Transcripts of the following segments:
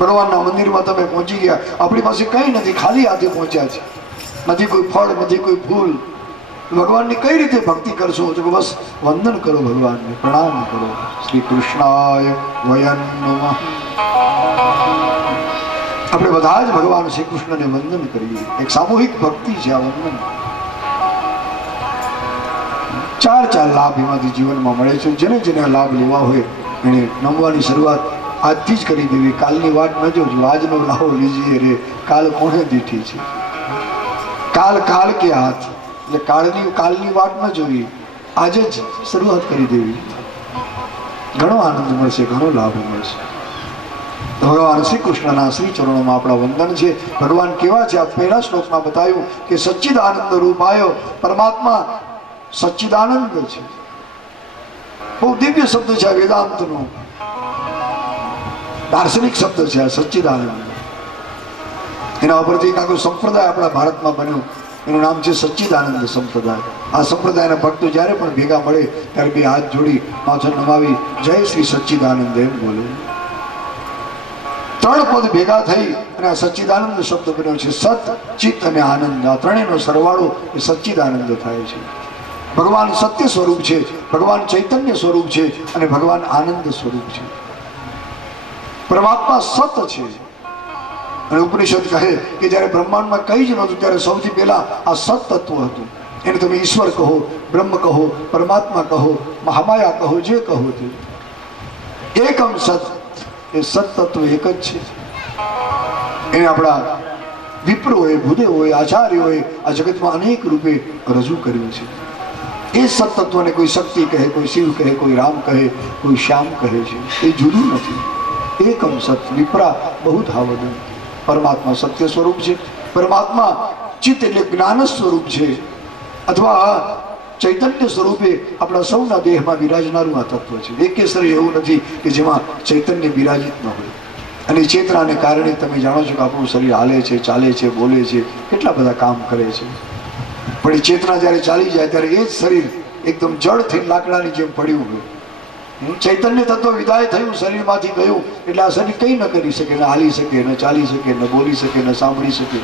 ભગવાનના મંદિરમાં તમે પહોંચી ગયા, આપણી પાસે કંઈ નથી, ખાલી હાથે પહોંચ્યા છે, નથી કોઈ ફળ, નથી કોઈ ફૂલ, ભગવાનની કઈ રીતે ભક્તિ કરશો? તો બસ વંદન કરો, ભગવાનને પ્રણામ કરો. શ્રી કૃષ્ણાય વયં નમઃ. આપણે બધા જ ભગવાન શ્રી કૃષ્ણને વંદન કરીએ. એક સામૂહિક ભક્તિ છે આ વંદન. ચાર લાભ એમાંથી જીવનમાં મળે છે. જેને જેને લાભ લેવા હોય એને નમવાની શરૂઆત આજથી જ કરી દેવી. કાલની વાત ન જોજો. આજનો લાભ લીજીએ રે, કાલ કોણે દીઠી છે? કાલ કે હાથ, એટલે કાલની વાત ન જોવી, આજે જ શરૂઆત કરી દેવી. ઘણો આનંદ મળશે, ઘણો લાભ મળશે. ભગવાન શ્રી કૃષ્ણના શ્રી ચરણોમાં આપણા વંદન છે. ભગવાન કેવા છે? આ પહેલા શ્લોકમાં બતાવ્યું કે સચ્ચિદાનંદ રૂપાયો. પરમાત્મા સચ્ચિદાનંદ છે. બહુ દિવ્ય શબ્દ છે આ વેદાંતનો, દાર્શનિક શબ્દ છે આ સચ્ચિદાનંદ. એના ઉપરથી એક આખો સંપ્રદાય આપણા ભારતમાં બન્યો, એનું નામ છે સચ્ચિદાનંદ સંપ્રદાય. આ સંપ્રદાયના ભક્તો જ્યારે પણ ભેગા મળે ત્યારે બે હાથ જોડી માથું નમાવી જય શ્રી સચ્ચિદાનંદ એમ બોલે. ત્રણ પદ ભેગા થઈ અને આ સચ્ચિદાનંદ શબ્દ બન્યો છે. સત, ચિત્ત અને આનંદ, આ ત્રણેયનો સરવાળો એ સચ્ચિદાનંદ થાય છે. ભગવાન સત્ય સ્વરૂપ છે, ભગવાન ચૈતન્ય સ્વરૂપ છે અને ભગવાન આનંદ સ્વરૂપ છે. પરમાત્મા સત છે. અને ઉપનિષદ કહે કે જ્યારે બ્રહ્માંડમાં કંઈ જ નહોતું ત્યારે સૌથી પહેલા આ સત તત્વ હતું. એને તમે ઈશ્વર કહો, બ્રહ્મ કહો, પરમાત્મા કહો, મહામાયા કહો, જે કહો તે એકમ સત. એ સત તત્વ એક જ છે. એને આપણા વિપ્રોએ, ભૂદેવોએ, આચાર્યોએ આ જગતમાં અનેક રૂપે રજૂ કર્યું છે. એ સત તત્વને કોઈ શક્તિ કહે, કોઈ શિવ કહે, કોઈ રામ કહે, કોઈ શ્યામ કહે છે. એ જુદું નથી. એકમ સત વિપ્રા બહુ ધાવદન. પરમાત્મા સત્ય સ્વરૂપ છે. પરમાત્મા ચિત્ત એટલે જ્ઞાન સ્વરૂપ છે, અથવા ચૈતન્ય સ્વરૂપે આપણા સૌના દેહમાં બિરાજનારું આ તત્વ છે. એકે શરીર એવું નથી કે જેમાં ચૈતન્ય બિરાજિત ન હોય. અને ચેતનાને કારણે તમે જાણો છો કે આપણું શરીર હાલે છે, ચાલે છે, બોલે છે, કેટલા બધા કામ કરે છે. પણ એ ચેતના જ્યારે ચાલી જાય ત્યારે એ જ શરીર એકદમ જળ થઈ લાકડાની જેમ પડ્યું હોય. ચૈતન્ય તત્વ વિદાય થયું, શરીરમાંથી ગયું, એટલે આ શરીર કંઈ ન કરી શકે, ન હાલી શકે, ન ચાલી શકે, ન બોલી શકે, ન સાંભળી શકે.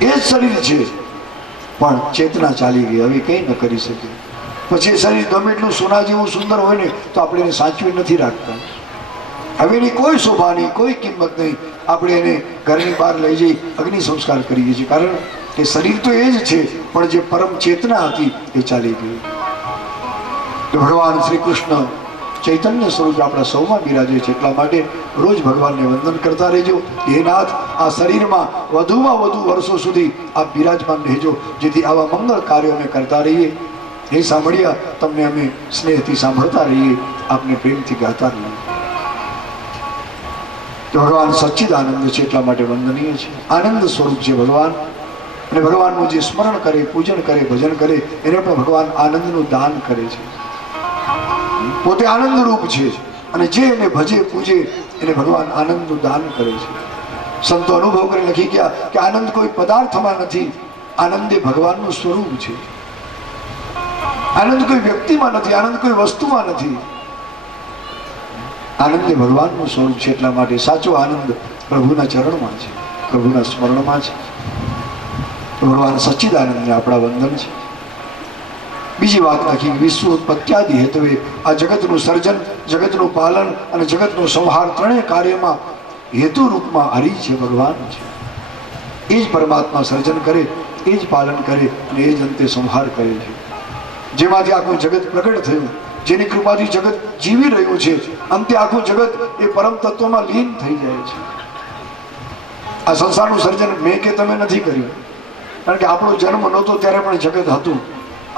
એ જ શરીર છે, પણ ચેતના ચાલી ગઈ, હવે કંઈ ન કરી શકે. પછી એ શરીર ગમે એટલું સોના જેવું સુંદર હોય ને તો આપણે એને સાચવી નથી રાખતા. હવે એની કોઈ શોભા નહીં, કોઈ કિંમત નહીં. આપણે એને ઘરની બહાર લઈ જઈ અગ્નિ સંસ્કાર કરીએ છીએ, કારણ કે શરીર તો એ જ છે, પણ જે પરમ ચેતના હતી એ ચાલી ગઈ. તો ભગવાન શ્રી કૃષ્ણ ચૈતન્ય સ્વરૂપ આપણા સૌમાં બિરાજે છે. એટલા માટે રોજ ભગવાનને વંદન કરતા રહેજો. હે નાથ, આ શરીરમાં વધુમાં વધુ વર્ષો સુધી આપ બિરાજમાન રહેજો, જેથી આવા મંગળ કાર્યો અમે કરતા રહીએ. એ સાંભળ્યા તમને અમે સ્નેહથી સાંભળતા રહીએ, આપને પ્રેમથી ગાતા રહીએ. તો ભગવાન સચ્ચિદાનંદ છે, એટલા માટે વંદનીય છે. આનંદ સ્વરૂપ છે ભગવાન. અને ભગવાનનું જે સ્મરણ કરે, પૂજન કરે, ભજન કરે, એને પણ ભગવાન આનંદનું દાન કરે છે. પોતે આનંદ રૂપ છે અને જે એને ભજે, પૂજે, એને ભગવાન આનંદનું દાન કરે છે. સંતો અનુભવ કરી લખી ગયા કે આનંદ કોઈ પદાર્થમાં નથી, આનંદ એ ભગવાનનું સ્વરૂપ છે. આનંદ કોઈ વ્યક્તિમાં નથી, આનંદ કોઈ વસ્તુમાં નથી. આનંદ એ ભગવાનનું સ્વરૂપ છે. એટલા માટે સાચો આનંદ પ્રભુના ચરણમાં છે, પ્રભુના સ્મરણમાં છે. ભગવાન સચ્ચિદાનંદને આપણા વંદન છે. બીજી વાત લખી, વિશ્વ ઉત્પત્ત્યાદિ હેતુએ આ જગતનું સર્જન, જગતનું પાલન અને જગતનો સંહાર ત્રણેય કાર્યમાં હેતુ રૂપમાં હરિ છે, ભગવાન છે. એ જ પરમાત્મા સર્જન કરે, એ જ પાલન કરે અને એ જ અંતે સંહાર કરે છે. જેમાંથી આખું જગત પ્રગટ થયું, જેની કૃપાથી જગત જીવી રહ્યું છે, અંતે આખું જગત એ પરમ તત્વમાં લીન થઈ જાય છે. આ સંસારનું સર્જન મેં કે તમે નથી કર્યું, કારણ કે આપણો જન્મ નહોતો ત્યારે પણ જગત હતું,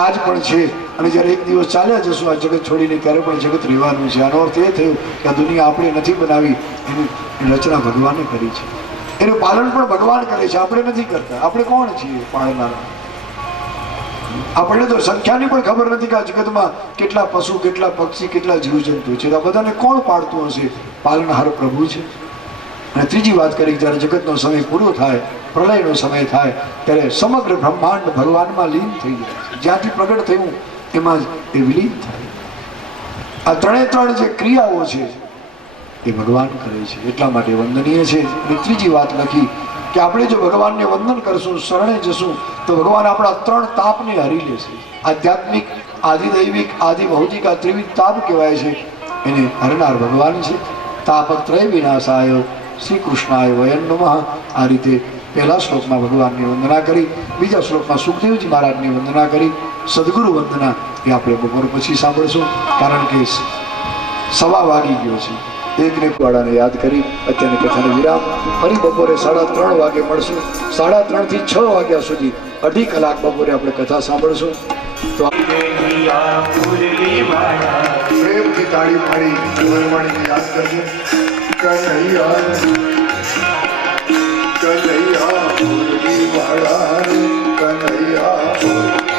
આજ પણ છે, અને જ્યારે એક દિવસ ચાલ્યા જશું આ જગત છોડીને ત્યારે પણ જગત રહેવાનું છે. આનો અર્થ એ થયું કે આ દુનિયા આપણે નથી બનાવી, એની રચના ભગવાને કરી છે. એનું પાલન પણ ભગવાન કરે છે, આપણે નથી કરતા. આપણે કોણ છીએ પાળનારા? આપણને તો સંખ્યાની પણ ખબર નથી કે આ જગતમાં કેટલા પશુ, કેટલા પક્ષી, કેટલા જીવજંતુ છે. આ બધાને કોણ પાળતું હશે? પાલનહાર પ્રભુ છે. અને ત્રીજી વાત કરી, જ્યારે જગતનો સમય પૂરો થાય, પ્રલયનો સમય થાય, ત્યારે સમગ્ર બ્રહ્માંડ ભગવાનમાં લીન થઈ જાય છે. જ્યાંથી પ્રગટ થયું એમાં જ એ વિલીન થાય. આ ત્રણે ત્રણ જે ક્રિયાઓ છે એ ભગવાન કરે છે, એટલા માટે વંદનીય છે. અને ત્રીજી વાત લખી કે આપણે જો ભગવાનને વંદન કરશું, શરણે જશું, તો ભગવાન આપણા 3 તાપને હરી લેશે. આધ્યાત્મિક, આધિદૈવિક, આધિભૌતિક, આ ત્રિવિધ તાપ કહેવાય છે, એને હરનાર ભગવાન છે. તાપત્રય વિનાશાય શ્રી કૃષ્ણાય વયં નમઃ. આ રીતે પહેલા શ્લોકમાં ભગવાનની વંદના કરી, બીજા શ્લોકમાં સુખદેવજી મહારાજની વંદના કરી. સદગુરુ વંદના એ આપણે બપોર પછી સાંભળશું, કારણ કે 1:15 વાગી ગયો છે. એકને વાળાને યાદ કરી અત્યારની કથાને વિરામ. ફરી બપોરે 3:30 વાગે મળશું. 3:30 થી 6 વાગ્યા સુધી 2.5 કલાક બપોરે આપણે કથા સાંભળશું. તો પ્રેમથી તાળી પાડી ભગવાનને યાદ કરજો. કનૈયા કનૈયા મુરલી વાળા રે, કનૈયા મુરલી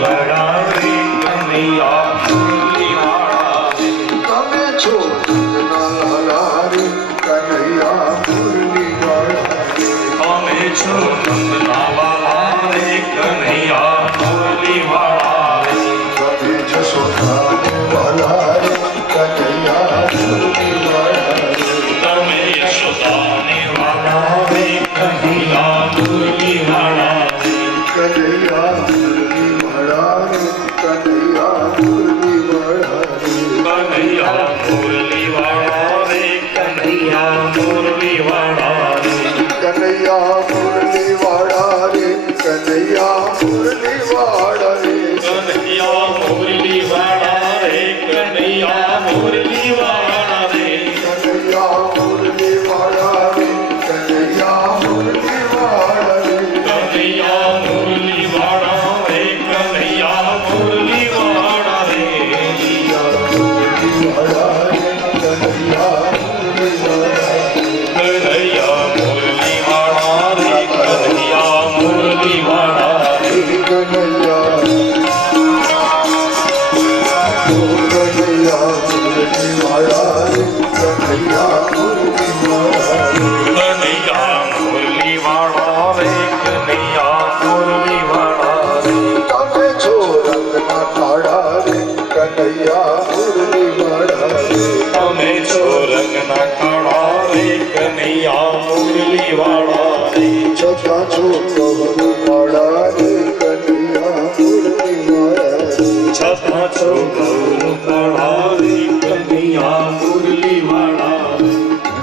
વાળા રે, કનૈયા મુરલી વાળા રે. તમે છો લાલા રે, કનૈયા મુરલી વાળા રે. અમે છો લાલા રે, કનૈયા મુરલી વાળા રે. તમે છો લાલા રે, કનૈયા મુરલી વાળા રે. તમે યશોદાને વાળા રે, કનૈયા મુરલી વાળા રે. કનૈયા મુરલી વાળા રે, કનૈયા મુરલી વાળા રે. કનૈયા મુરલી વાળા રે, કનૈયા મુરલી વાળા રે. કનૈયા મુરલી વાળા રે, કનૈયા મુરલી વાળા રે. કનૈયા મુરલી વાળા રે, કનૈયા મુરલી વાળા રે. કનૈયા મુરલી વાળા રે, કનૈયા મુરલી વાળા રે. કનૈયા મુરલી વાળા રે, કનૈયા મુરલી વાળા રે. કનૈયા મુરલી વાળા રે, કનૈયા મુરલી વાળા રે. કનૈયા મુરલી વાળા રે, કનૈયા મુરલી વાળા રે. કનૈયા મુરલી વાળા રે, કનૈયા મુરલી વાળા રે. તમે છો રંગના કાળા રે, કનૈયા મુરલી વાળા રે. તમે છો રંગના કાળા રે, કનૈયા મુરલી વાળા રે. છતાં છો ગૌર કાળા રે, કનૈયા મુરલી વાળા રે. છતાં છો ગૌર કાળા રે, કનૈયા મુરલી વાળા રે.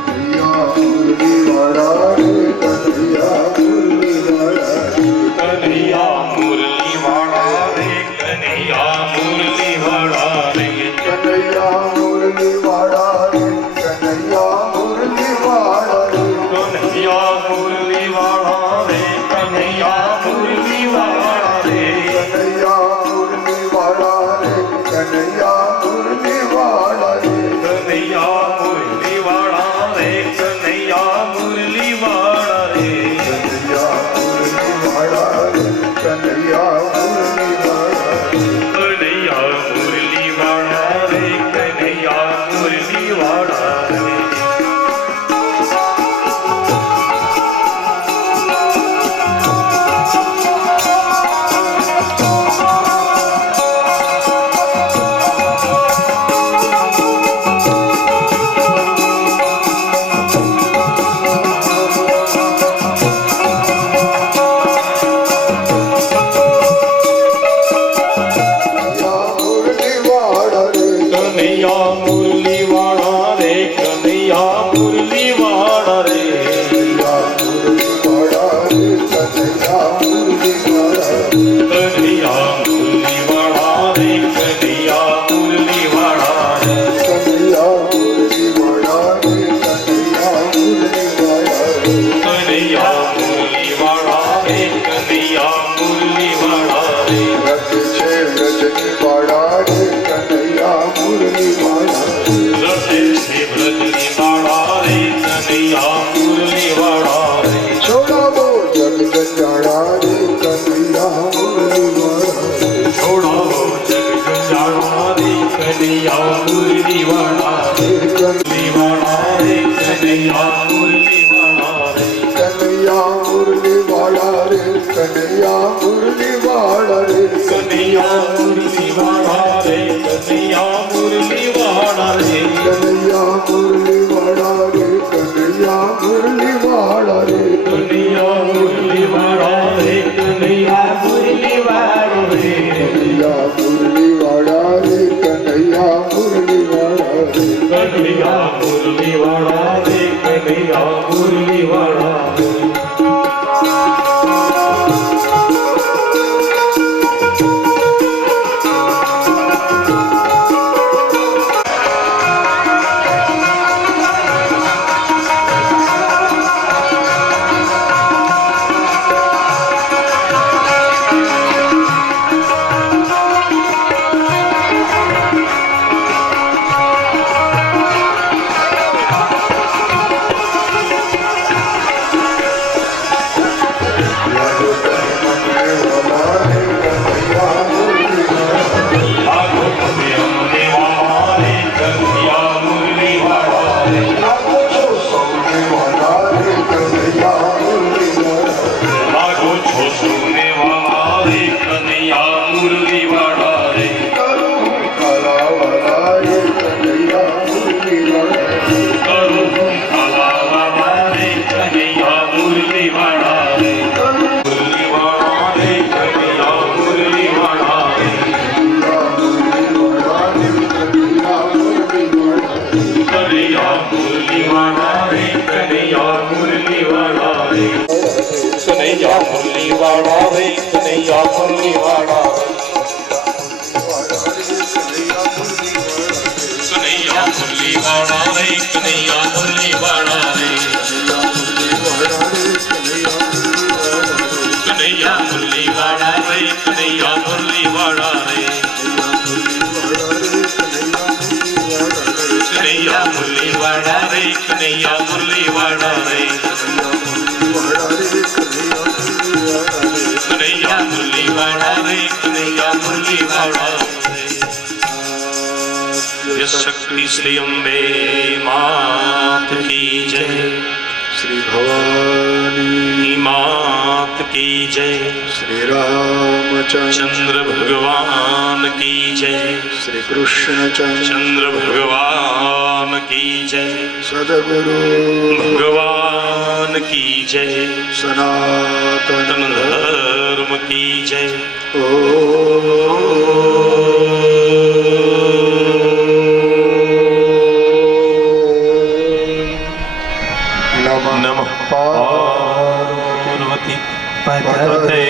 કનૈયા મુરલી વાળા રે, કનૈયા મુરલી વાળા રે. કનૈયા મુરલી વાળા રે, કનૈયા મુરલી વાળા રે. કનૈયા મુરલી વાળા રે, કનૈયા મુરલી વાળા રે. કનૈયા મુરલી વાળા રે, કનૈયા મુરલી વાળા રે. કનૈયા મુરલી વાળા રે, કનૈયા મુરલી વાળા રે. કનૈયા મુરલી વાળા રે, કનૈયા મુરલી વાળા રે. કનૈયા મુરલી વાળા રે, કનૈયા મુરલી વાળા રે. કનૈયા મુરલી વાળા રે, કનૈયા મુરલી વાળા રે. કનૈયા મુરલી વાળા રે, કનૈયા મુરલી વાળા રે, કનૈયા મુરલી વાળા. કનૈયા મુરલી વાળા રે કનૈયા મુરલી વાળા शक्ति श्री अम्बे मात की जय श्री भवानी मात की जय श्री रामचंद्र चंद्र भगवान की जय श्री कृष्ण चंद्र भगवान की जय सदगुरु भगवान की जय सनातन धर्म की जय नमः पार्वती पतते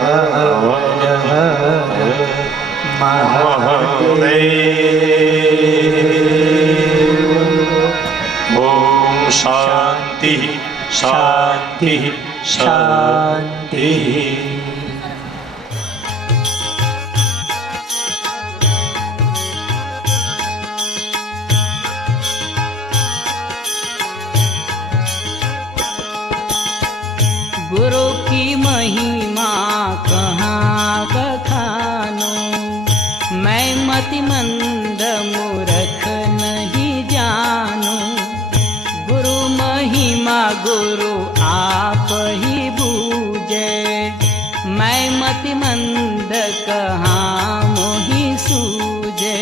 हर महादेव। ओम शांति शांति शांति। गुरु की महिमा कहाँ बखानो, मैं मति मंद मूर्ख नहीं जानू। गुरु महिमा गुरु आप ही बूझे, मैं मति मंद कहाँ मोहि सूझे।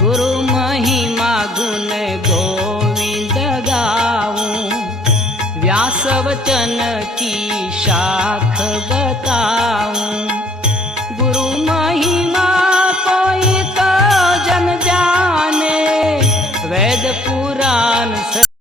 गुरु महिमा गुण गोविंद गाऊं, व्यास वचन की शाख बताऊं। गुरु महिमा